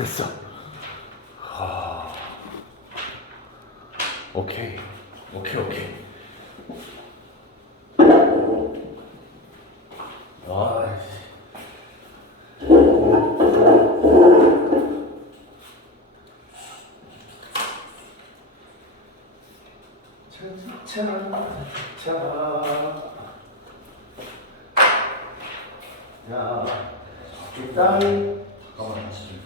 됐어. 오케이. 아이씨. 차. 야, 일단 잠깐만 다시 좀.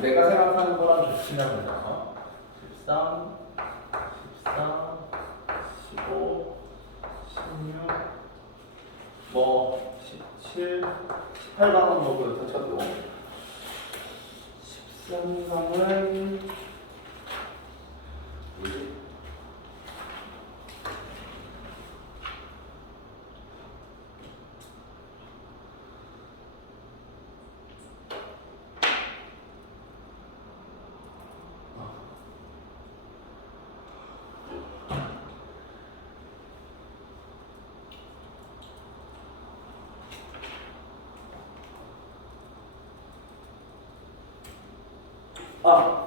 내가 생각하는 거랑 겹치냐고요. 13, 15, 16, 뭐 17, 18강은 뭐 그렇다 쳐도 13강은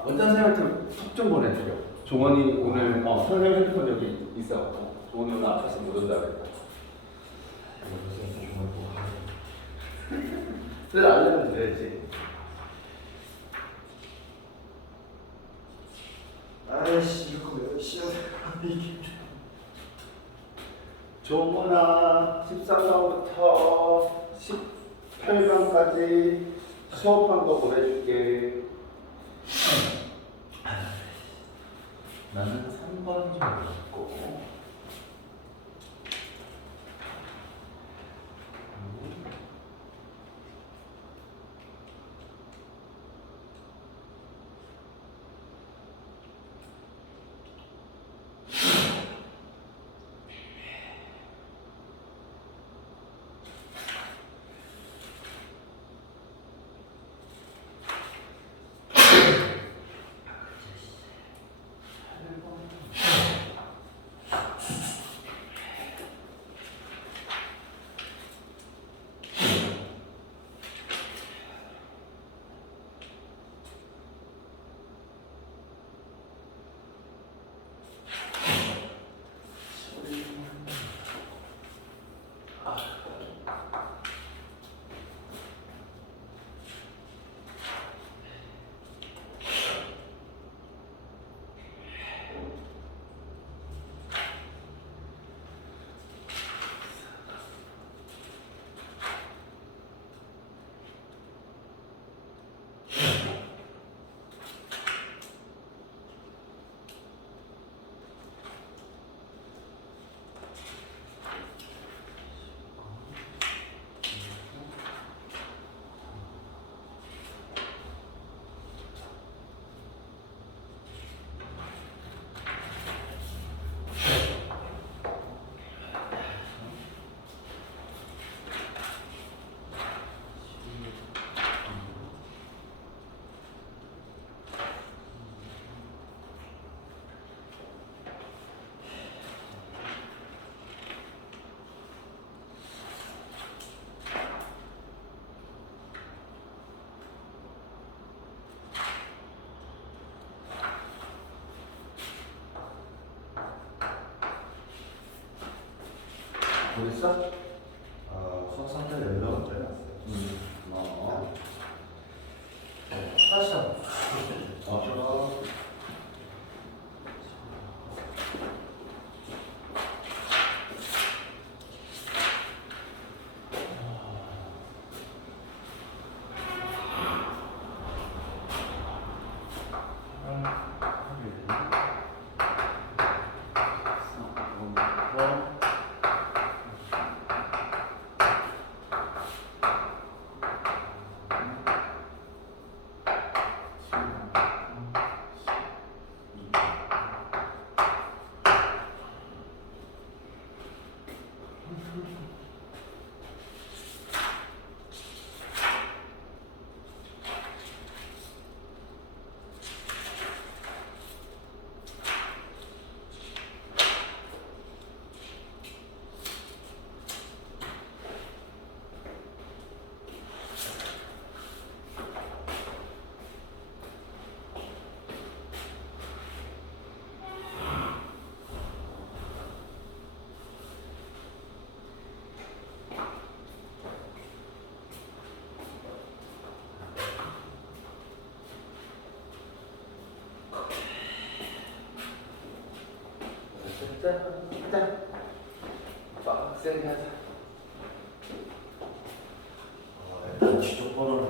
원장 선생님한테 톡 좀 보내드려. 종원이 오늘 선생님 핸드폰 여기 있어갖고 종원이 오늘 아파서 못 온다 그랬다. 그래 알려면 돼야지. 아이씨 이거 몇 시야? 이게 종원아 13강부터 18강까지 수업한 거 보내줄게. 나는 3번 좀 먹고 보냈어? 수학 상태 연락은 빼놨어요. 다시 한번.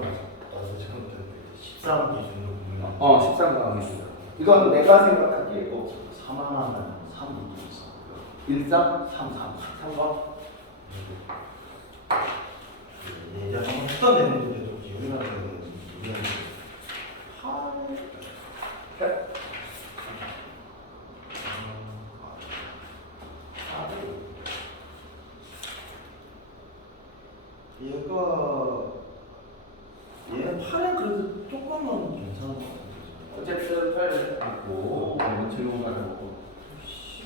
나도 지금 13 기준으로 보면 13강이죠. 이건 내가 생각하기에 4만원 3 이기 있어. 13? 3번? 예전에 했던 내용들도 기억이 나는 우리는 8. 얘는 8에 그래도 조금은 괜찮은 것 같아요. 어쨌든 8을 갖고 질문만 하고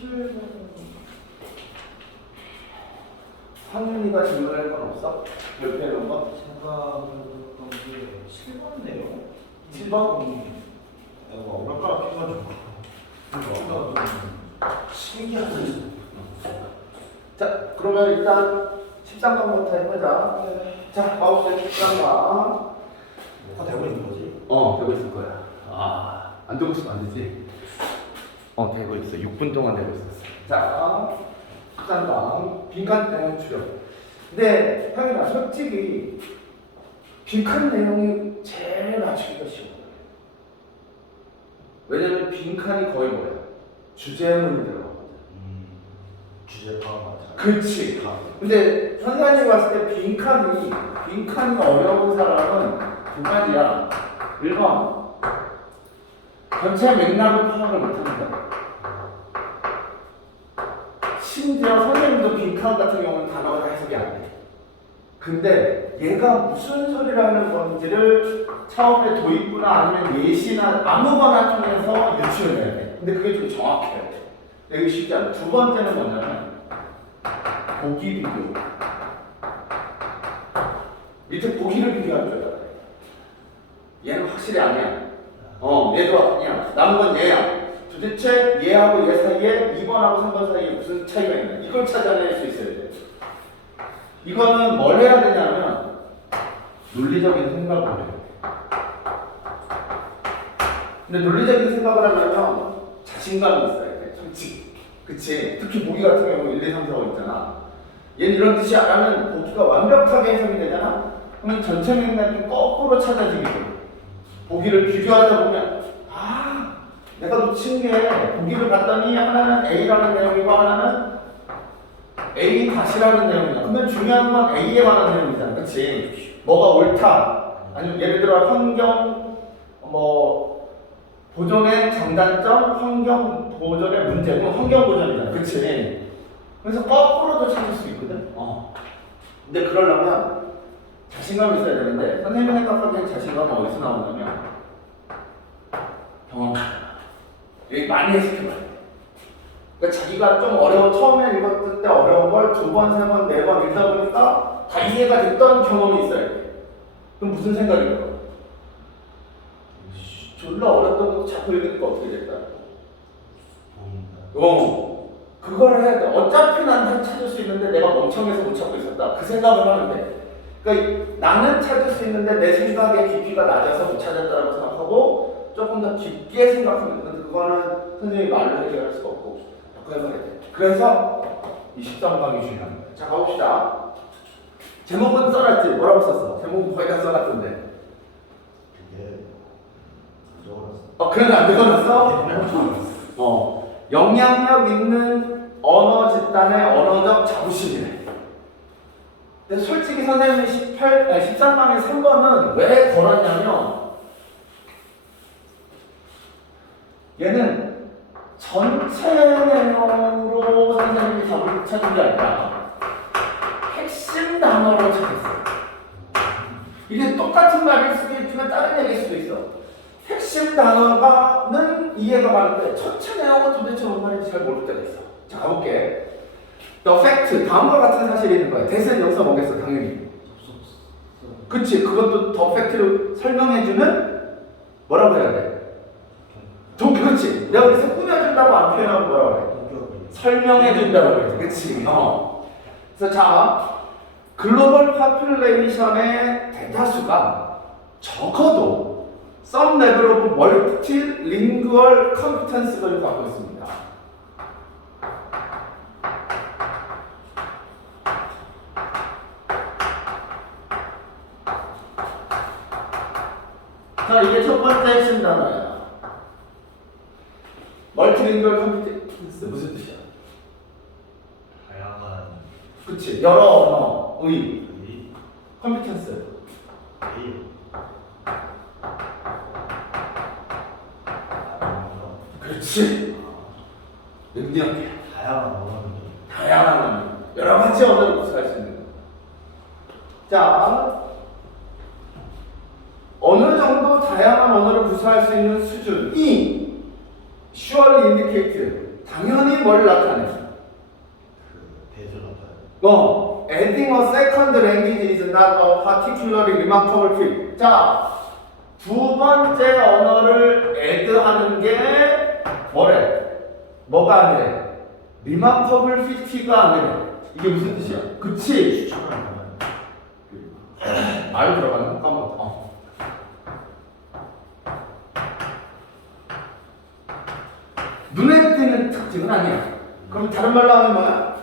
11은 황윤이가 질문할 건 없어? 옆에 이런 거? 생각했던 게 7번이네요. 7번? 어렵다 해가지고 신기하다. 자, 그러면 일단 13강부터 해보자. 자, 가봅시다. 13강. 다 되고 있는 거지? 되고 있을 거야. 안 되고 있으면 안 되지. 되고 있어. 6분 동안 되고 있었어. 자, 13강. 빈칸 내용 출력. 근데, 형이나 솔직히, 빈칸 내용이 제일 맞추기가 쉬워. 왜냐면 빈칸이 거의 뭐야? 주제문이 들어가거든. 주제 파악 맞아. 그치. 근데 선생님이 봤을 때 빈칸이 어려운 사람은 두 가지야. 1번, 전체 맥락을 파악을 못한다. 심지어 선생님도 빈칸 같은 경우는 단어가 해석이 안 돼. 근데 얘가 무슨 소리라는 건지를 처음에 도입부나 아니면 예시나 아무거나 통해서 유추를 해야 돼. 근데 그게 좀 정확해야 돼. 근데 이게 쉽지 않아. 두 번째는 뭐냐면 보기 비교. 밑에 보기를 비교할 줄 알아야 돼. 얘는 확실히 아니야. 얘도 아니야. 남은 건 얘야. 도대체 얘하고 얘 사이에 2번하고 3번 사이에 무슨 차이가 있나? 이걸 찾아낼 수 있어야 돼. 이거는 뭘 해야 되냐면 논리적인 생각을 해야 돼. 근데 논리적인 생각을 하려면 자신감이 있어야 돼. 솔직히. 그치? 특히 보기 같은 경우 1, 2, 3, 4, 5 있잖아. 얘는 이런 뜻이 아니라면 보기가 완벽하게 해석이 되잖아? 그러면 전체 맥락이 거꾸로 찾아지게 돼. 보기를 비교하다 보면 내가 놓친 게 보기를 봤더니 하나는 A라는 내용이고 하나는 A 다시라는 내용이야. 그러면 중요한 건 A에 관한 내용이잖아. 그치? 뭐가 옳다. 아니면 예를 들어 환경 보존의 장단점, 환경 보존의 문제. 그럼 환경 보존이잖아. 그치? 그래서 거꾸로도 찾을 수 있거든. 근데 그러려면 자신감이 있어야 되는데 선생님이 생각하기엔 자신감은 어디서 나오냐면 경험이잖아. 여기 많이 해석해봐야 돼. 그러니까 자기가 좀 처음에 읽었을 때 어려운 걸 2번, 3번, 4번 읽다 보니까 다 이해가 됐던 경험이 있어야 돼. 그럼 무슨 생각이 들어? 졸라 어렵던 것도 자꾸 읽으니까 어떻게 됐다? 그걸 해야 돼. 어차피 난 찾을 수 있는데 내가 멍청해서 못 찾고 있었다. 그 생각을 하면 돼. 그러니까 나는 찾을 수 있는데 내 생각의 깊이가 낮아서 못 찾았다고 생각하고 조금 더 깊게 생각하면 돼. 근데 그거는 선생님이 말로 해결할 수가 없고 바꿔야 돼. 그래서 이 13강이 중요한 거야. 자, 가봅시다. 제목은 써놨지? 뭐라고 썼어? 제목은 거의 다 써놨던데. 그게 적어놨어. 그래도 안 적어놨어? 영향력 있는 언어 집단의 언어적 자부심이래. 근데 솔직히 선생님이 13강의 3번은 왜 걸었냐면 얘는 전체 내용으로 선생님이 답을 찾은 게 아니라 핵심 단어로 찾았어요. 이게 똑같은 말일 수도 있지만 다른 얘기일 수도 있어. 핵심 단어가는 이해가 가는데 전체 내용은 도대체 뭔 말인지 잘 모를 때가 있어. 자, 가볼게. The fact, 다음과 같은 사실이 있는 거야. 대세는 여기서 뭐겠어, 당연히. 그치, 그것도 the fact를 설명해주는 뭐라고 해야 돼? 그렇지. 내가 그래서 꾸며준다고 안 표현하고 뭐라고 해? 설명해준다고 그래. 그치. 그래서 자, 글로벌 파퓰레이션의 대다수가 적어도 some level of multilingual competence를 갖고 있습니다. 자, 이게 첫 번째 핵심 단어야. 멀티링구얼 컴피텐스 무슨 뜻이야? 다양한 그치, 여러 언어의 이 컴피텐스. 이 그렇지. 능력이야. 다양한 언어는 다양한 언어. 여러 가지 언어를 구사할 수 있는 거. 자, 어느 정도 다양한 언어를 구사할 수 있는 수준이 surely indicate 당연히 뭘 나타내? 그 대조나타요. adding a second language is not a particularly remarkable feat. 자, 두 번째 언어를 add하는 게 뭐래? 뭐가 아니래? remarkable feat가 아니래. 이게 무슨 뜻이야? 그치? 추천하는 말 들어가는 거 까먹었다. 눈에 띄는 특징은 아니야. 그럼 다른 말로 하면 뭐야?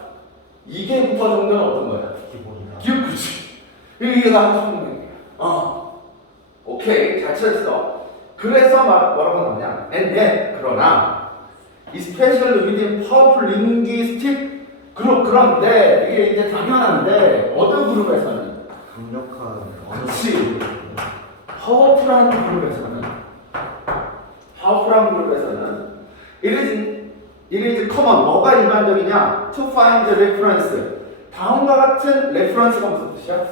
이게 국어 정도는 어떤 거야? 기본이다. 기억구치. 이게 하고 싶은 거야. 오케이, 잘 찾았어. 그래서 뭐라고 나오냐? And yet, 그러나, especially within powerful linguistic group, 그런데 이게 이제 당연한데 어떤 그룹에서는? 강력한 언어. 그치. 파워풀한 그룹에서는 it is common. 뭐가 일반적이냐? To find the reference. 다음과 같은 reference가 무슨 뜻이야?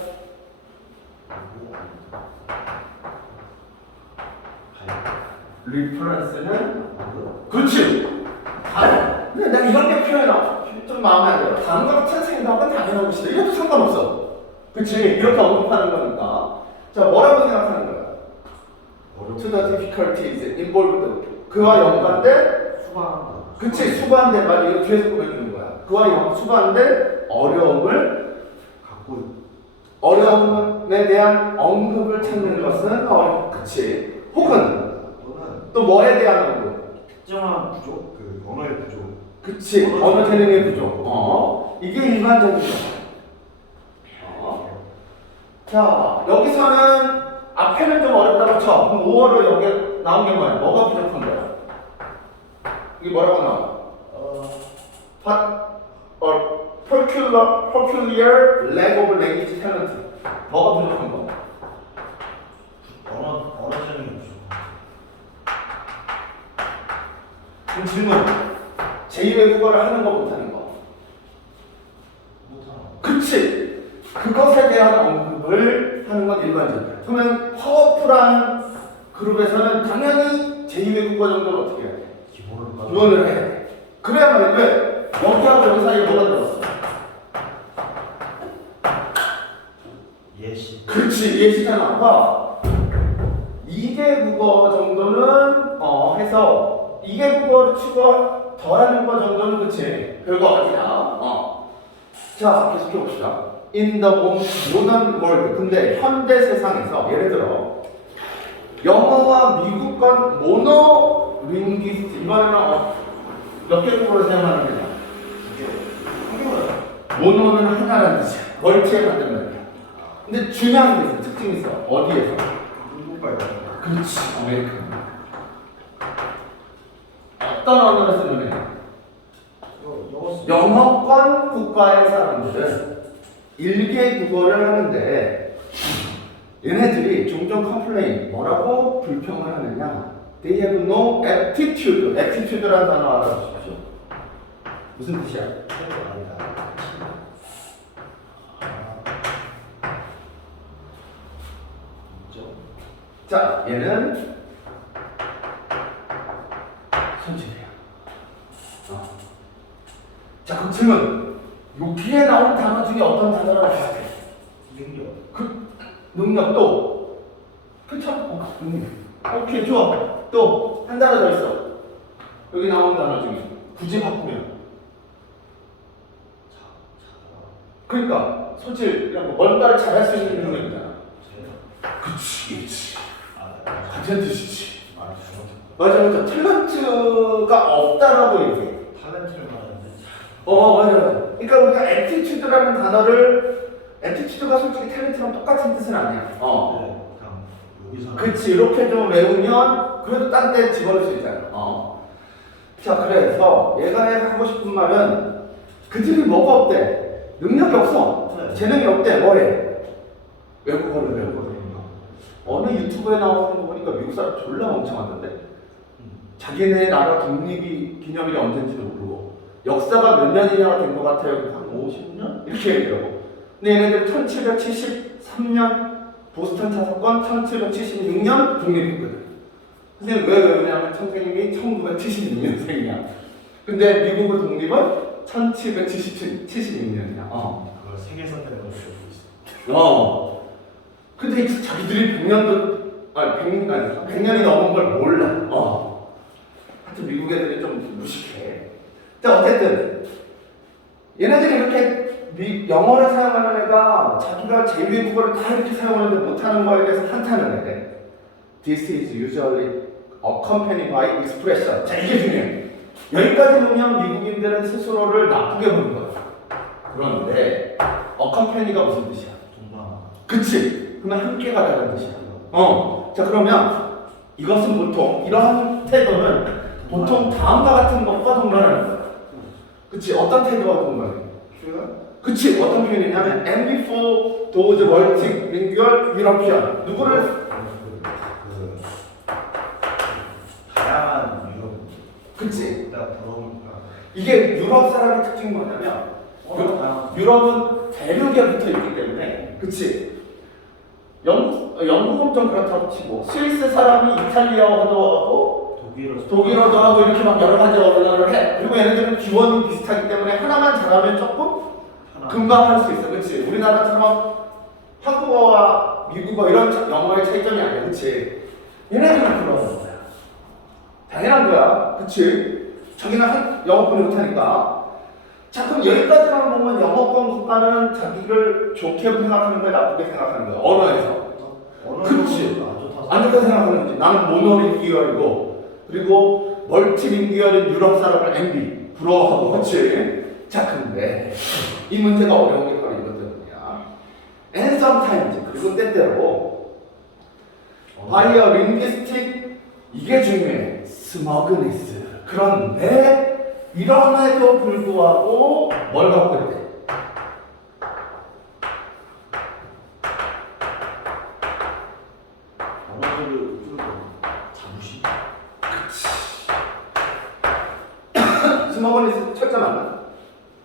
reference는 그렇지. 근데 난 이런 게 표현아 좀 마음에 안 들어. 다음과 같은 생각은 당연한 것이다. 이것도 상관없어. 그치? 이렇게 언급하는 거니까. 자, 뭐라고 생각하는 거야? To the difficulties involved. 그와 연관된 수반. 그치, 수반된 말 이거 뒤에서 보여주는 거야. 그와 수반된 어려움을 갖고 어려움에 대한 언급을 찾는 것은 그치. 혹은 또는 또 뭐에 대한 언급? 특정한 부족, 그 언어의 부족. 그치, 언어 재능의 부족. 이게 일반적인 거야. 자, 여기서는 앞에는 좀 어렵다고 쳐. 그럼 5어로 여기 나온 게 뭐야? 뭐가 부족한 거야? 이게 뭐라고 나와? peculiar lack of language talent. 뭐가 부족한 거? 언어 재능이 부족. 그럼 질문. 제2외국어를 하는 거 못하는 거. 못하나. 그치. 그것에 대한 언급을 하는 건 일반적이야. 그러면 파워풀한 그룹에서는 당연히 제2외국어 정도는 어떻게 해야 돼? 기본을 해야 돼. 그래야 말이야. 왜? 여기하고 여기 사이에 뭐가 들어갔어? 예시. 그렇지. 예시잖아. 봐. 2개 국어 정도는 해서 2개 국어를 치고 더하는 거 정도는 그치. 별거 아니야. 자, 계속해 봅시다. In the modern world. 근데 현대 세상에서 예를 들어 영어와 미국권 모노링귀스트 이번에는 몇 개 국어로 사용하는 거냐? 모노는 하나라는 뜻이야. 멀티에 만든 말이야. 근데 중요한 게 있어. 특징이 있어. 어디에서? 한국과요. 그렇지. 아메리칸. 어떤 언어를 쓰는 애? 영어권 국가의 사람들은 일개 국어를 하는데 얘네들이 종종 컴플레인 뭐라고 불평을 하느냐? They have no aptitude. aptitude라는 단어 알아주십시오. 무슨 뜻이야? 아니다. 자, 얘는 손질이야. 자, 그럼 질문. 여기에 나온 단어 중에 어떤 단어를 봐야 돼? 능력. 그 능력도 그쵸? 능력. 오케이, 좋아. 또 한 단어 더 있어. 여기 나온 단어 중에 굳이 바꾸면. 그러니까 소질 이런 거 뭔가를 잘할 수 있는 능력이잖아. 그치. 같은 뜻이지. 맞아. 탤런트가 없다라고 얘기해. 탤런트를 말하는데. 맞아. 그러니까 우리가 애티튜드라는 단어를 애티튜드가 솔직히 탤런트랑 똑같은 뜻은 아니야. 네, 그냥 여기서 그치, 이렇게 좀 외우면 그래도 딴 데 집어넣을 수 있잖아. 자, 그래서 얘가 하고 싶은 말은 그들이 뭐가 없대? 능력이 없어. 네. 재능이 없대. 뭐해? 외국어를 외우거든요. 어느 유튜브에 나오는 거 보니까 미국 사람 졸라 멍청하던데. 자기네 나라 독립이 기념일이 언제인지도 모르고 역사가 몇 년이나 된 것 같아요. 한 50년? 이렇게 얘기하고. 근데 얘네들 1773년 보스턴 차사건, 1776년 독립했거든. 선생님 왜 외우냐면 선생님이 1976년생이야. 근데 미국의 독립은 1776년이야. 그걸 세계 선택을 배우고 있어. 근데 자기들이 100년이 넘은 걸 몰라. 하여튼 미국 애들이 좀 무식해. 자, 어쨌든 얘네들이 이렇게 영어를 사용하는 애가 자기가 제2의 국어를 다 이렇게 사용하는데 못하는 거에 대해서 한탄을 해. This is usually accompanied by expression. 자, 이게 중요해. 여기까지 보면 미국인들은 스스로를 나쁘게 보는 거야. 그런데 accompany가 무슨 뜻이야? 동반. 그치? 그러면 함께 가자는 뜻이야. 자, 그러면 이것은 보통 이러한 태도는 보통 다음과 같은 것과 동반하는 거야. 그치? 어떤 태도와 동반해? 그치? 어떤 표현이냐면 and before those multilingual European 누구를? 다양한 유럽. 그치? 내가 부러우니까. 이게 유럽 사람의 특징이 뭐냐면 유럽은 대륙에 붙어 있기 때문에 그치? 영국은 좀 그렇다고 치고 스위스 사람이 이탈리아어도 하고 독일어도 하고 이렇게 막 여러 가지 언어를 해. 그리고 얘네들은 기원이 비슷하기 때문에 하나만 잘하면 조금 금방 할 수 있어. 그치? 우리나라처럼 한국어와 미국어 이런 영어의 차이점이 아니야. 그치? 얘네들은 그런 거야. 당연한 거야. 그치? 자기는 영어권을 못하니까. 자, 그럼 여기까지만 보면 영어권 국가는 자기를 좋게 생각하는 거야, 나쁘게 생각하는 거야? 언어에서. 그치? 안 좋게 생각하는 거지. 나는 모노링귀얼이고, 그리고 멀티링귀얼인 유럽 사람을 MB, 부러워하고, 그치? 자, 근데 이 문제가 어려운 게 바로 이것 때문이야. And sometimes, 그리고 때때로 by a linguistic, 이게 중요해. smugness. 그런데 이럼에도 불구하고 뭘 갖고 있대? 언어를 자부심. 그치. 스머그니스 철자 맞나?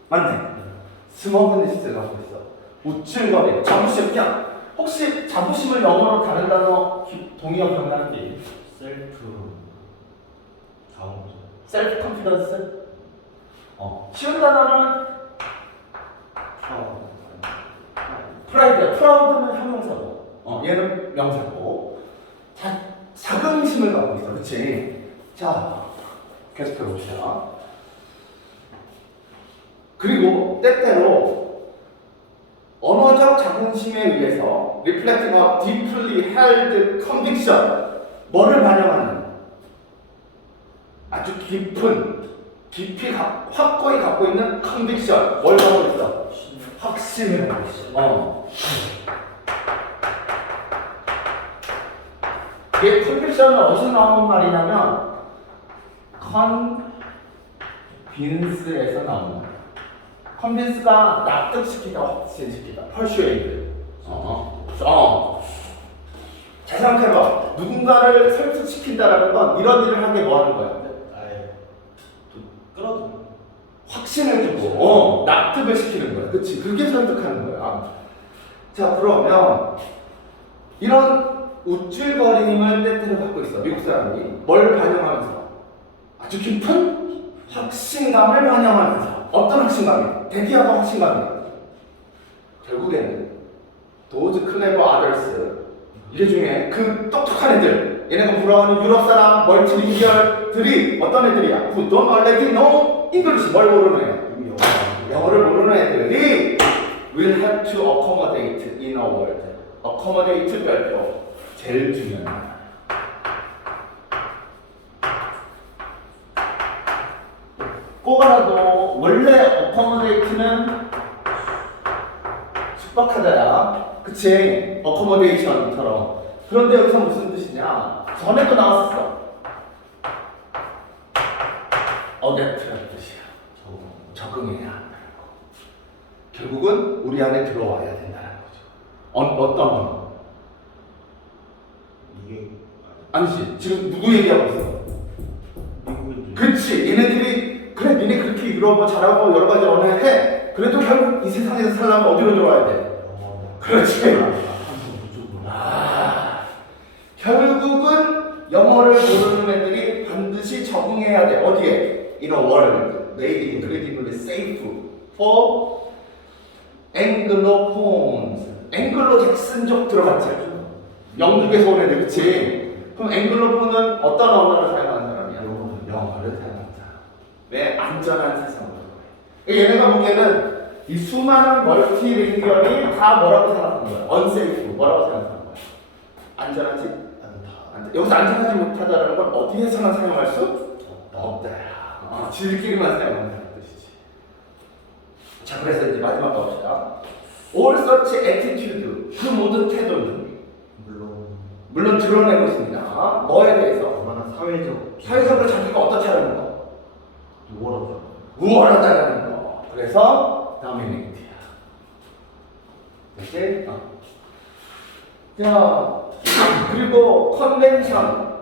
맞네. 스머그니스 갖고 있어. 우쭐거리, 자부심. 그냥 혹시 자부심을 영어로 다른 단어 동의어 기억나는 게 셀프 자원. 셀프 컨피던스? 쉬운 단어는 프라이드. 프라우드는 형용사고, 얘는 명사고. 자긍심을 갖고 있어. 그치? 자, 계속 들어봅시다. 그리고 때때로 언어적 자긍심에 의해서 reflecting a deeply held conviction, 뭐를 반영하는 아주 깊이 확고히 갖고 있는 컨빅션, 뭘 갖고 있어? 확신을 갖고 있어. 이게 컨빅션은 어디서 나오는 말이냐면 컨빈스에서 나오는 말. 컨빈스가 납득시키다, 확신시키다, persuade. 잘 생각해봐. 누군가를 설득시킨다라는 건 이런 일을 하게 뭐 하는 거야? 끌어도 확신을 주고 납득을 시키는 거야. 그치? 그게 설득하는 거야. 자, 그러면 이런 우쭐거림을 때때로 갖고 있어. 미국 사람이 뭘 반영하면서? 아주 깊은 확신감을 반영하면서. 어떤 확신감이? 대기하고 확신감이야. 결국에는 those clever others, 이게 중에 그 똑똑한 애들, 얘네가 부러워하는 유럽 사람 멀티링귀얼들이 어떤 애들이야? Who don't already know English. 뭘 모르는 애? 영어를 모르는 애들이 will have to accommodate in a world. accommodate 별표 제일 중요한 말. 꼭 알아도 원래 accommodate는 숙박하다야. 그치? accommodation처럼 그런데 여기서 무슨 뜻이냐? 전에도 나왔었어. 어댑트라는 뜻이야. 적응해야 한다는 거. 결국은 우리 안에 들어와야 된다는 거죠. 어떤 언어? 이게 아니지. 지금 누구 얘기하고 있어? 미국인들. 그치. 얘네들이 그래 니네 그렇게 이런 거 잘하고 여러 가지 언어를 해. 그래도 결국 이 세상에서 살려면 어디로 들어와야 돼? 그렇지. 결국은 영어를 모르는 애들이 반드시 적응해야 돼. 어디에? In a world made incredibly safe for Anglophones. 앵글로 잭슨족 들어갔지? 영국에서 온 애들, 그치? 그럼 앵글로폰은 어떤 언어를 사용하는 사람이야? 영어를 사용한다. 왜? 안전한 세상으로. 얘네가 보기에는 이 수많은 멀티링결이 다 뭐라고 생각하는 거야? unsafe. 뭐라고 생각하는 거야? 안전하지? 여기서 안전하지 못하다는 건 어디에서나 사용할 수 없다. 지들끼리만 사용한다는 뜻이지. 자, 그래서 이제 마지막 가봅시다. All such attitude, 그 모든 태도는 물론 드러내고 있습니다. 뭐에 대해서? 얼마나 사회적으로 자기가 어떻다는 거? 우월하다는 거. 그래서 dominate야. 이렇게. 자, 그리고 컨벤션,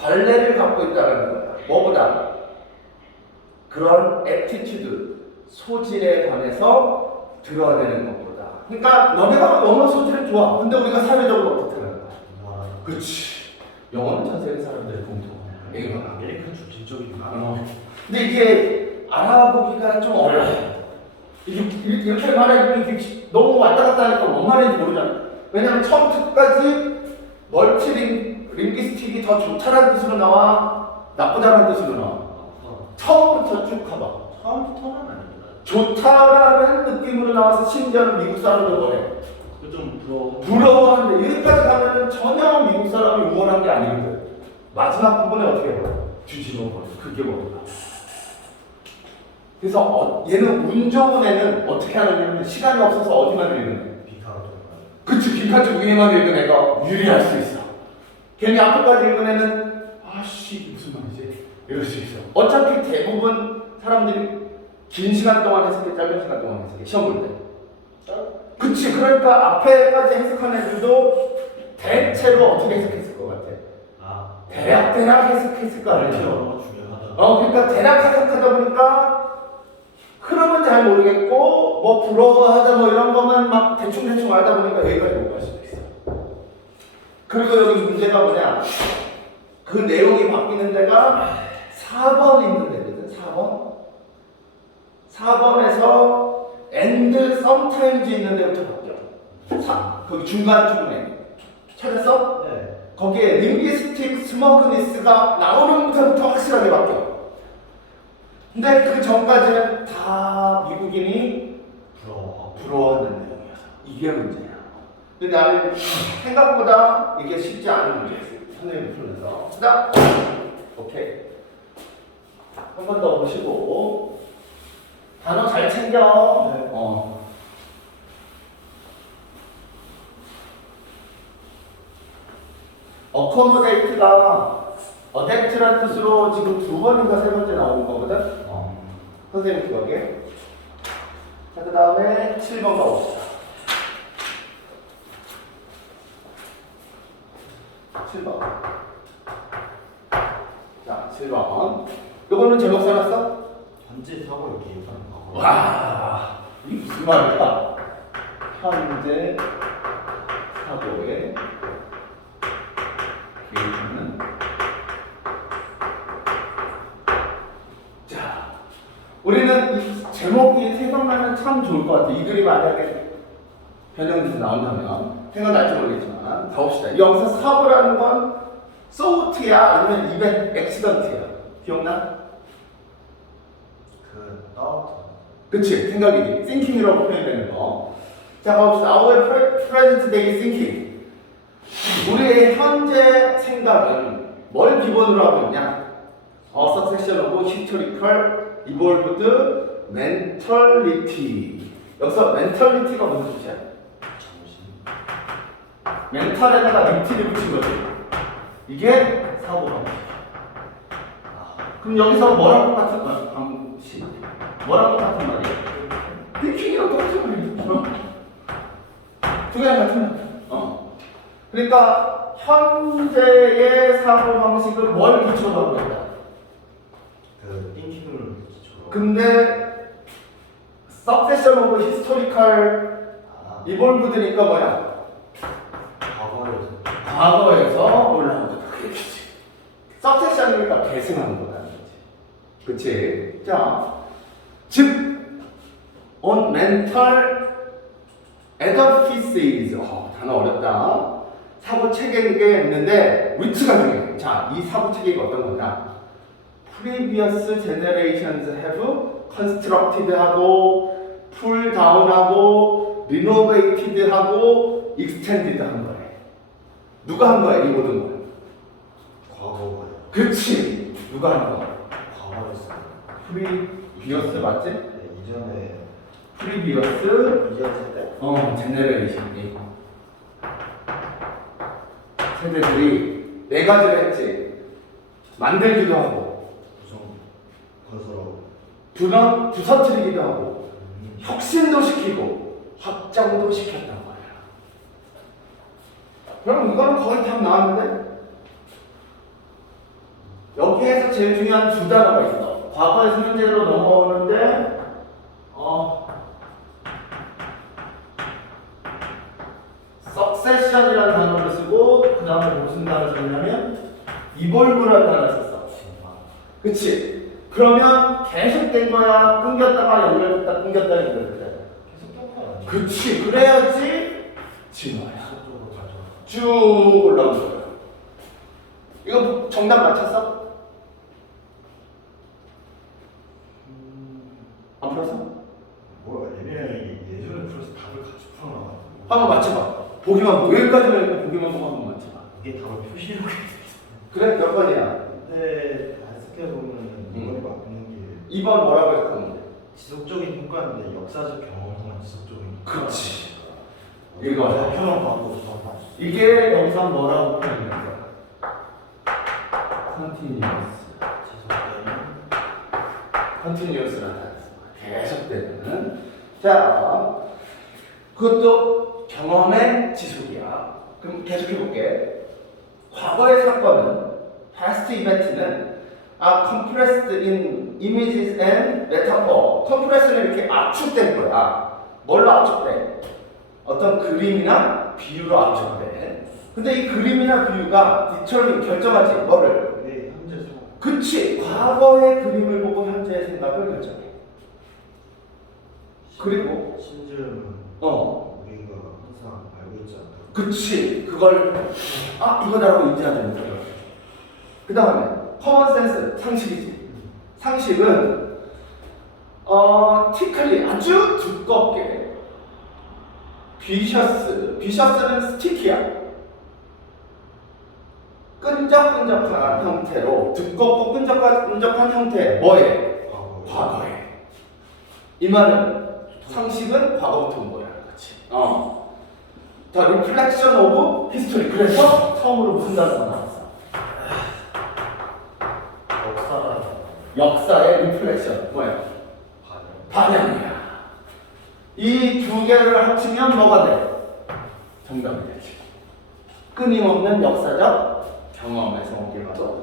관례를 갖고 있다는 거야. 뭐보다? 그런 애티튜드, 소질에 관해서 드러내는 것보다. 그러니까 너네가 영어 소질은 좋아. 근데 우리가 사회적으로 어떻다는 거야? 그렇지. 영어는 전 세계 사람들이 공통해. 아메리칸 중심적이구나. 근데 이게 알아보기가 좀 어려워. 이렇게 말하면 너무 왔다 갔다 하니까 뭔 말인지 모르잖아. 왜냐면 처음부터 끝까지 멀티링기스틱이 더 좋다라는 뜻으로 나와, 나쁘다는 뜻으로 나와. 처음부터 쭉 가봐. 처음부터는 아닙니다. 좋다라는 느낌으로 나와서 심지어는 미국 사람들 거래. 좀 부러워하는데 여기까지 가면은 전혀 미국 사람이 우월한 게 아니거든. 마지막 부분에 어떻게 해? 뒤집어 버려. 그게 뭐야? 그래서 얘는 운 좋은 애는 어떻게 하느냐면 시간이 없어서 어디만 읽는 애? 그치, 비카쪽 위에만 읽은 애가 유리할 수 있어. 괜히 앞에까지 읽은 애는 아씨 무슨 말이지? 이럴 수 있어. 어차피 대부분 사람들이 긴 시간 동안 해석해, 짧은 시간 동안 해석해. 시험 볼 때. 그치, 그러니까 앞에까지 해석한 애들도 대체로 어떻게 해석했을 것 같아? 대략 해석했을 거 아니야? 그러니까 대략 해석하다 보니까 흐름은 잘 모르겠고 뭐 부러워하다 뭐 이런 것만 막 대충 알다 보니까 여기까지 못 갈 수도 있어. 그리고 여기 문제가 뭐냐? 그 내용이 바뀌는 데가 4번 있는 데거든. 4번에서 and sometimes 있는 데부터 바뀌어. 거기 중간쯤에 찾았어? 네. 거기에 linguistic smugness가 나오는 부터부터 확실하게 바뀌어. 근데 그 전까지는 다 미국인이 부러워하는 내용이어서 이게 문제야. 근데 나는 생각보다 이게 쉽지 않은 문제였어요. 선생님이 풀면서. 그다음 오케이. 한 번 더 보시고 단어 잘 챙겨. 네. accommodate가 adapt라는 뜻으로 지금 2번인가 3번째 나오는 거거든? 선생님 기억에. 자, 그 다음에 7번 가봅시다. 7번. 자, 7번. 요거는 제목 써놨어? 현재 사고를 기획하는 거. 와, 이게 무슨 말일까? 현재 사고에 기획하는. 자, 우리는 이 제목이 생각나면 참 좋을 것 같아. 이 글이 만약에 변형돼서 나온다면 생각날지 모르겠지만 가봅시다. 여기서 사고라는 건 소우트야 아니면 이벤트 액시던트야? 기억나? 그치, 생각이지. thinking이라고 표현되는 거. 자, 가봅시다. Our present day thinking. 우리의 현재 생각은 뭘 기본으로 하고 있냐? Succession of historical evolved mentality. 여기서 mentality가 무슨 뜻이야? 멘탈에다가 리트를 붙인 거지. 이게 사고방식. 그럼 여기서 뭐랑 똑같은 방식? 뭐랑 똑같은 말이야? 띵킹이랑 똑같은 말이야. 두 개랑 같은 말이야. 그러니까 현재의 사고방식을 뭘 기초로 하고 있다? 그 띵킹을 기초로. 근데 석세션 오브 히스토리컬 이볼브드니까 뭐야? 과거에서 올라온 거다. 그렇지. 석세션이니까 계승하는 거다는 거지. 그치? 자, 즉 on mental edifices. 단어 어렵다. 사고 체계가 있는데 which가 중요해. 자, 이 사고 체계가 어떤 거냐? previous generations have constructed 하고 pull down 하고 renovated 하고 extended 한 거래. 누가 한 거야? 이 모든 걸. 과거가. 그치. 누가 한 거야? 과거였어요. previous 맞지? 네, 이전에 previous 이전 세대. generation이 세대들이 네 가지를 했지. 만들기도 하고 부서뜨리기도 하고 혁신도 시키고 확장도 시켰단 말이야. 그럼 이거는 거의 답 나왔는데? 여기에서 제일 중요한 두 단어가 있어. 과거에서 현재로 넘어오는데 succession이라는 단어를 쓰고 그 다음에 무슨 단어를 썼냐면 evolve라는 단어를 썼어. 그치? 그러면 계속된 거야? 끊겼다가 연결됐다 끊겼다 연결됐다. 계속 똥파야. 그치? 그래야지 진화야. 쪽으로 가죠. 쭉 올라온 거야. 이거 정답 맞췄어? 안 풀었어? 뭐야, 예전에 풀어서 답을 같이 풀어놔가지고. 한번 맞춰봐. 보기만 보고 여기까지만 읽고 보기만 보고 한번 맞춰봐. 이게 답을 표시로 그래? 몇 번이야? 근데 해석해보면 이번에 맞는 게 2번 뭐라고 했었는데? 지속적인 효과인데 역사적 경험상 지속적인 효과. 그치. 이거 표현 바고 이게 여기서 뭐라고 표현했어? continuous라는 단어. 계속되는. 자, 그것도 경험의 지속이야. 그럼 계속해볼게. 과거의 사건은 past event는 compressed in images and metaphor. compression은 이렇게 압축된 거야. 뭘로 압축돼? 어떤 그림이나 비유로 압축돼. 근데 이 그림이나 비유가 determine 결정하지 뭐를? 네, 현재 상황. 그치. 과거의 그림을 보고 현재의 생각을 결정해. 그리고 심지어는 우리가 항상 알고 있지 않다. 그치. 그걸 이거다라고 인지하지 못해. 그 다음에 common sense 상식이지. 상식은 티클리 아주 두껍게 비셔스는 스티키야. 끈적끈적한 형태로 두껍고 끈적한 형태 뭐에? 과거에. 이 말은 상식은 과거부터 온 거야. 그치? The reflection of history. 그래서 처음으로 무슨 단어가 나왔어? 역사의 reflection. 뭐야? 반영이야. 이 두 개를 합치면 뭐가 돼? 정답이 되지. 끊임없는 역사적 경험에서 오게 바로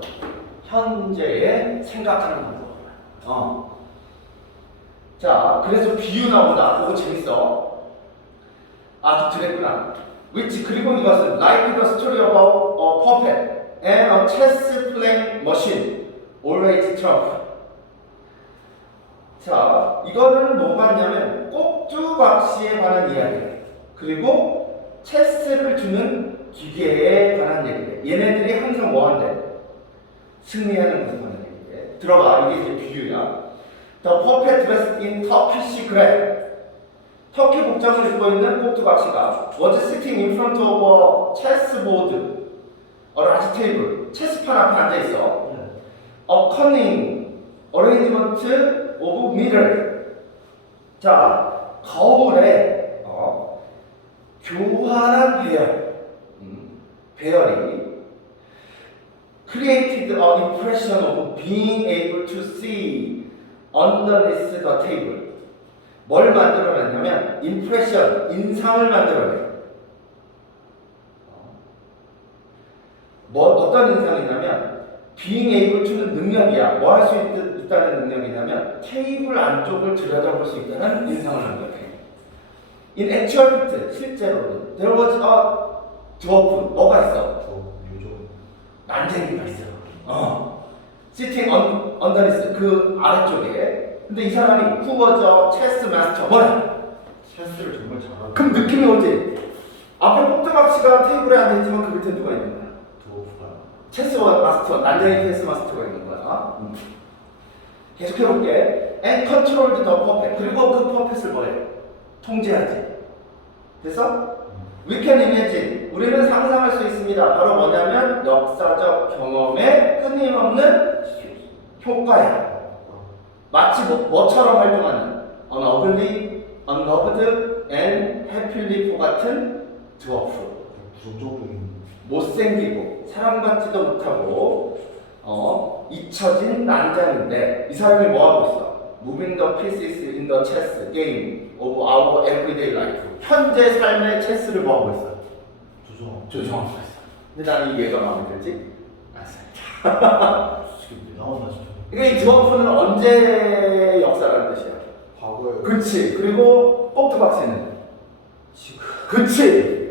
현재의 생각하는 방법. 자, 그래서 비유 나온다. 그거 재밌어. 그랬구나. 그리고 이것은 like the story about a puppet and a chess playing machine always trump. 자, 이거는 뭐 같냐면 꼭두각시에 관한 이야기. 그리고 체스를 두는 기계에 관한 얘기래. 얘네들이 항상 뭐 한대? 승리하는 것에 관한 얘기래. 들어봐. 이게 이제 비유야. The puppet dressed in Turkish grey. 터키 복장을 입고 있는 꼭두각시가 was sitting in front of a chessboard, a large table. 체스판 앞에 앉아 있어. A cunning arrangement of mirrors. 자, 거울에 교활한 배열. 배열이 created an impression of being able to see underneath the table. 뭘 만들어냈냐면 impression, 인상을 만들어내요. 어떤 인상이냐면 being able to는 능력이야. 뭐 할 수 있다는 능력이냐면 테이블 안쪽을 들여다볼 수 있다는 인상을 만들어내요. In actual fact, 실제로는 there was a dwarf. 뭐가 있어? 난쟁이가 있어. sitting underneath 그 아래쪽에. 근데 이 사람이 who was a chess master. 뭐야? 체스를 정말 잘하는. 그럼 느낌이 오지? 앞에 꼭두각시가 테이블에 앉아있지만 그 밑에 누가 있는 거야? 드워프가. 체스 마스터, 난쟁이 체스 마스터가 있는 거야. 계속 해볼게. And controlled the puppet. 그리고 그 퍼펫을 뭐해? 통제하지. 됐어? We can imagine. 우리는 상상할 수 있습니다. 바로 뭐냐면 역사적 경험의 끊임없는 효과야. 마치 뭐처럼 활동하는 unugly, unloved, and happily forgotten dwarf. 부정적인. 못생기고 사랑받지도 못하고 잊혀진 난장인데 이 사람이 뭐하고 있어? Moving the pieces in the chess game of our everyday life. 현재 삶의 체스를 뭐하고 있어? 조정하고 있어. 근데 나는 이 얘가 마음에 들지? 맞습니다. 나온다 진짜. 그러니까 이 드워프는 언제 역사라는 뜻이야? 과거에. 그렇지. 그리고 꼭두각시는 지금. 그치.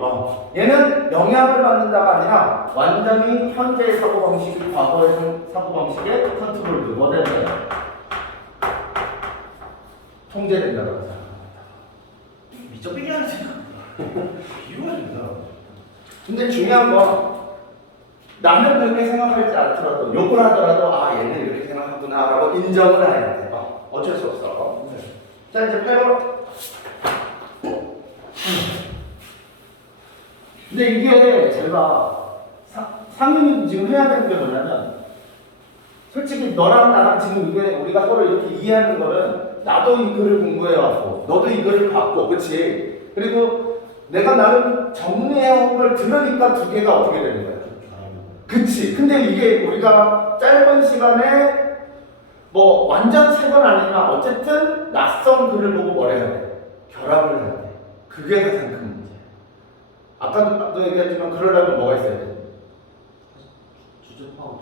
얘는 영향을 받는다가 아니라 완전히 현재의 사고방식이 과거의 사고방식에 컨트롤 뭐 된다? 통제된다고 생각합니다. 미적백이 하는 생각. 비유가 됩니다. 근데 중요한 건 나는 그렇게 생각할지 않더라도 욕을 하더라도 아 얘는 이렇게 생각하구나 라고 인정을 해야 돼. 어쩔 수 없어. 자 이제 8번. 근데 이게 제가 상윤이 지금 해야 되는 게 뭐냐면 솔직히 너랑 나랑 지금 이게 우리가 서로 이렇게 이해하는 거는 나도 이 글을 공부해왔고 너도 이 글을 봤고 그치? 그리고 내가 나름 정리해온 걸 들으니까 두 개가 어떻게 되는 거야? 그치? 근데 이게 우리가 짧은 시간에 뭐 완전 새 건 아니지만 어쨌든 낯선 글을 보고 뭘 해야 돼? 결합을 해야 돼. 그게 가장 큰 문제야. 아까도 얘기했지만 그러려면 뭐가 있어야 돼? 주제 파악을.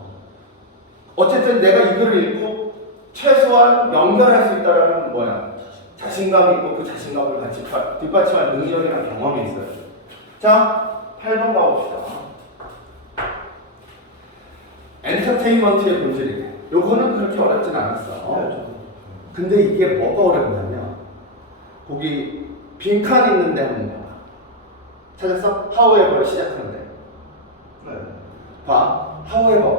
어쨌든 내가 이 글을 읽고 최소한 연결할 수 있다는 뭐야? 자신감이 있고 그 자신감을 같이 뒷받침할 능력이나 경험이 있어요. 자, 8번 가봅시다. 엔터테인먼트의 본질이래. 요거는 그렇게 어렵진 않았어. 근데 이게 뭐가 어렵냐면 거기 빈칸 있는데 한번 봐봐. 찾았어? However 시작하는데. 네. 봐. However,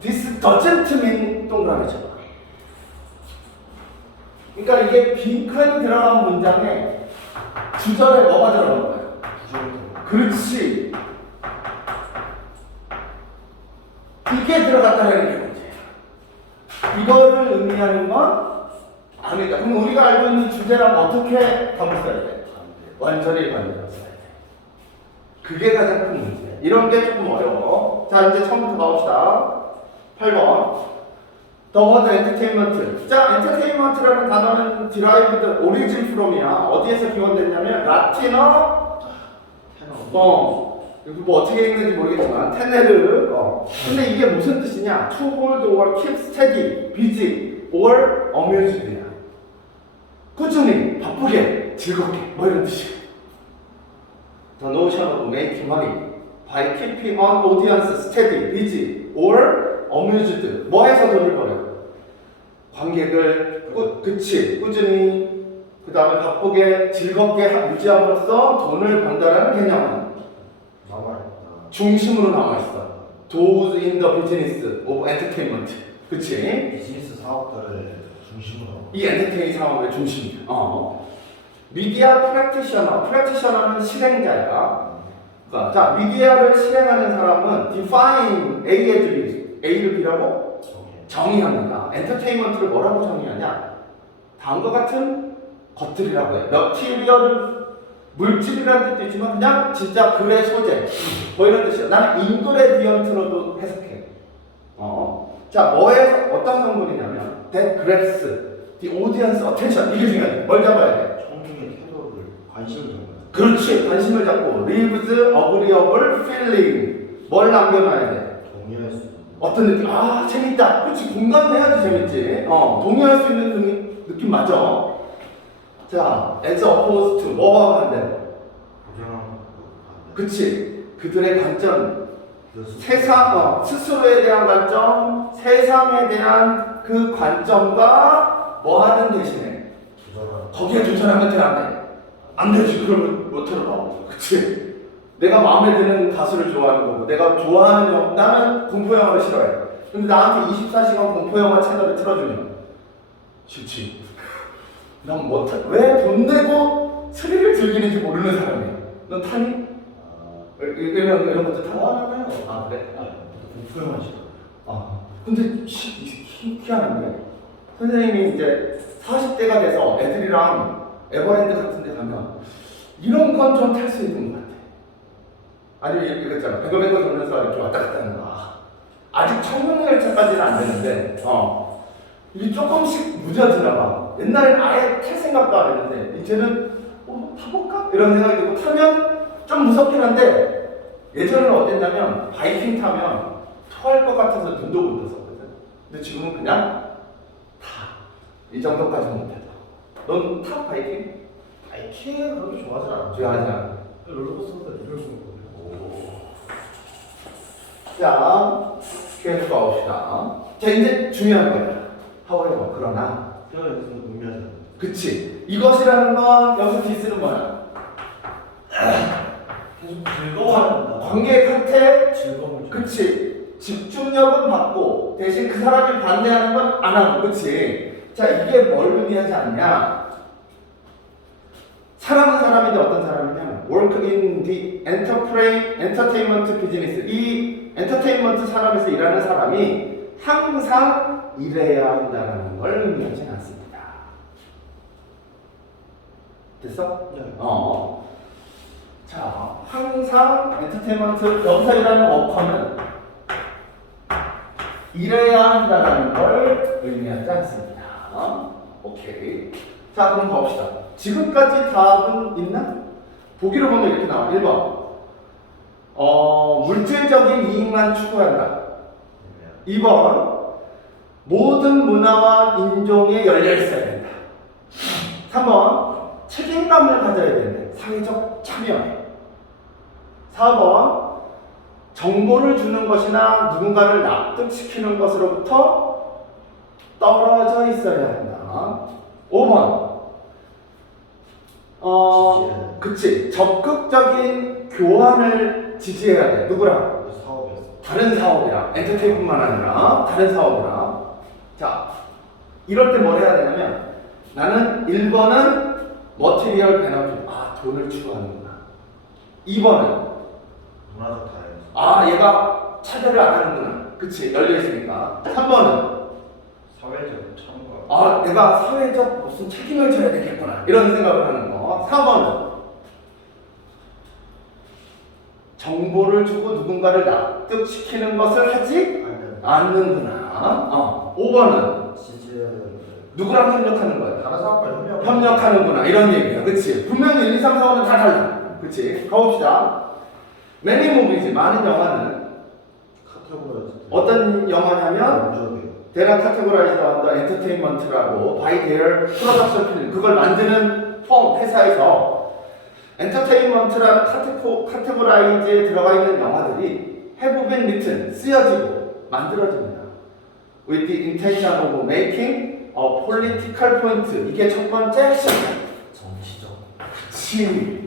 this doesn't mean 동그라미 쳐봐. 그러니까 이게 빈칸이 들어간 문장에 주절에 뭐가 들어간 거야? 그렇지. 이게 들어갔다는 게 문제야. 이거를 의미하는 건 아니다. 그럼 우리가 알고 있는 주제랑 어떻게 답을 써야 돼? 완전히 반대로 써야 돼. 그게 가장 큰 문제야. 이런 게 조금 어려워. 자, 이제 처음부터 가봅시다. 8번. The word entertainment. 자, entertainment라는 단어는 derived origin from이야. 어디에서 기원됐냐면 라틴어 여기 뭐 어떻게 읽는지 모르겠지만 테네르. 근데 이게 무슨 뜻이냐? To hold or keep steady, busy or amused야. 꾸준히, 바쁘게, 즐겁게 뭐 이런 뜻이야. The notion of making money by keeping an audience steady, busy or amused. 뭐해서 돈을 벌어요? 관객을 꾸준히 그 다음에 바쁘게 즐겁게 유지함으로써 돈을 번다라는 개념은 중심으로 나와있어. Those in the business of entertainment. 그치? 비즈니스 사업가를 중심으로. 이 엔터테인 사업의 중심이야. 미디어 프랙티셔너는 실행자야. 자, 미디어를 실행하는 사람은 define A as B, A를 B라고 정의합니다. 엔터테인먼트를 뭐라고 정의하냐? 다음과 같은 것들이라고 해. 물질이라는 뜻도 있지만 그냥 진짜 글의 소재 뭐 이런 뜻이야. 나는 인그레디언트로도 해석해. 자, 뭐에 어떤 성분이냐면 that grabs the audience attention. 이게 중요해. 뭘 잡아야 돼? 청중의 태도를 관심을 잡는 그렇지. 관심을 잡고 leaves agreeable feeling. 뭘 남겨놔야 돼? 동의할 수 있는 어떤 느낌? 아, 재밌다. 그렇지. 공감해야지 재밌지. 동의할 수 있는 느낌 맞아. 자, as opposed to 뭐와 반대로? 부정하고 그치. 그들의 관점, 그래서 세상, 스스로에 대한 관점, 세상에 대한 그 관점과 뭐 하는 대신에 부정하고 거기에 도전하면 돼, 안 돼? 안 되지. 그러면 못 들어봐. 그치. 내가 마음에 드는 가수를 좋아하는 거고, 내가 좋아하는 영화, 나는 공포영화를 싫어해. 근데 나한테 24시간 공포영화 채널을 틀어주면 싫지. 난 못해. 왜 돈 내고 스릴을 즐기는지 모르는 사람이야. 넌 타니? 이런 것도 타? 좋아하잖아요. 아, 그래? 공포영화 싫어. 근데 희한한 게 선생님이 이제 40대가 돼서 애들이랑 에버랜드 같은 데 가면 이런 건 좀 탈 수 있는 것 같아. 아니면 이거 있잖아. 뱅거뱅거 돌면서 이렇게 왔다 갔다 하는 거. 아직 청룡열차까지는 안 되는데 이게 조금씩 무뎌지나 봐. 옛날에는 아예 탈 생각도 안 했는데 이제는 타볼까? 이런 생각이 들고 타면 좀 무섭긴 한데 예전에는 어땠냐면 바이킹 타면 토할 것 같아서 눈도 못 떴었거든. 근데 지금은 그냥 타. 이 정도까지는 못해도. 넌 타? 바이킹? 바이킹은 그렇게 좋아하진 않아. 좋아하지 않아. 롤러코스터가 이럴 수가 없거든요. 자, 계속 가봅시다. 자, 이제 중요한 거야. 하워에버 그러나 제가 여기서 의미하지 않아요. 그치. 이것이라는 건 여기서 디스는 뭐야? 계속 즐거워한다. 관계 상태, 즐거움을 그치. 집중력은 받고 대신 그 사람이 반대하는 건 안 하고, 그치. 자, 이게 뭘 의미하지 않냐? 사람은 사람인데 어떤 사람이냐면 work in the entertainment business. 이 엔터테인먼트 산업에서 일하는 사람이 항상 일해야 한다는 걸 의미하지 않습니다. 됐어? 네. 자, 항상 엔터테인먼트 여기서 일하는 워커는 일해야 한다는 걸 의미하지 않습니다. 오케이. 자, 그럼 봅시다. 지금까지 답은 있나? 보기로 보면 이렇게 나와. 1번. 물질적인 이익만 추구한다. 2번. 모든 문화와 인종에 열려 있어야 된다. 3번. 책임감을 가져야 된다. 사회적 참여에. 4번. 정보를 주는 것이나 누군가를 납득시키는 것으로부터 떨어져 있어야 한다. 5번. 그치. 적극적인 교환을 지지해야 돼. 누구랑? 사업이었어. 다른 사업이랑. 엔터테인뿐만 아니라 다른 사업이랑. 자, 이럴 때 뭘 해야 되냐면 나는 1번은 머티리얼 베너핏. 돈을 추구하는구나. 2번은 문화적 다양성. 얘가 차별을 안 하는구나. 그치. 열려있으니까. 3번은 사회적 참가. 내가 사회적 무슨 책임을 져야 되겠구나. 이런 생각을 하는 거. 4번은 정보를 주고 누군가를 납득시키는 것을 하지 않는구나. 5번은 누구랑 협력하는 거야? 다른 사업과 협력하는구나. 이런 얘기야. 그치? 분명히 1, 2, 3, 4번은 다 달라. 그치? 가봅시다. Many movies, 많은 영화는 카테고리 어떤 영화냐면 They are categorized under entertainment라고 by their production film. 그걸 만드는 회사에서 엔터테인먼트라는 카테고라이즈에 들어가 있는 영화들이 have been written, 쓰여지고 만들어집니다. With the intention of making a political point. 이게 첫 번째 핵심이야. 정치적. 그치.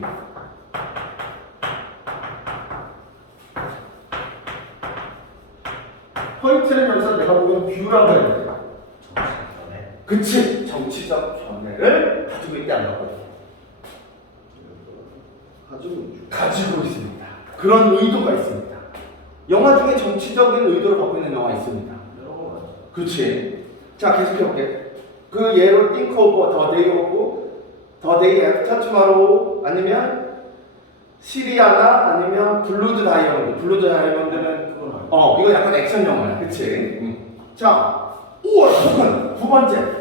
포인트를 여기서 내가 보기엔 뷰라고 해야 돼. 정치적 변해. 그치. 정치적 견해를 가지고 있지 않았거든. 가지고 있습니다. 그런 의도가 있습니다. 영화 중에 정치적인 의도를 갖고 있는 영화 있습니다. 여러 번 맞죠. 그치. 자, 계속해볼게. 그 예로 think of the day of The Day After Tomorrow 아니면 시리아나 아니면 블루드 다이아몬드. 블루드 다이아몬드는 이거 약간 액션 영화야, 그치? 자, 5월 9번째.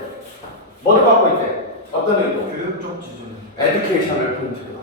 뭐를 갖고 있대? 어떤 의도? 교육적 지점. 에듀케이션을 포인트로.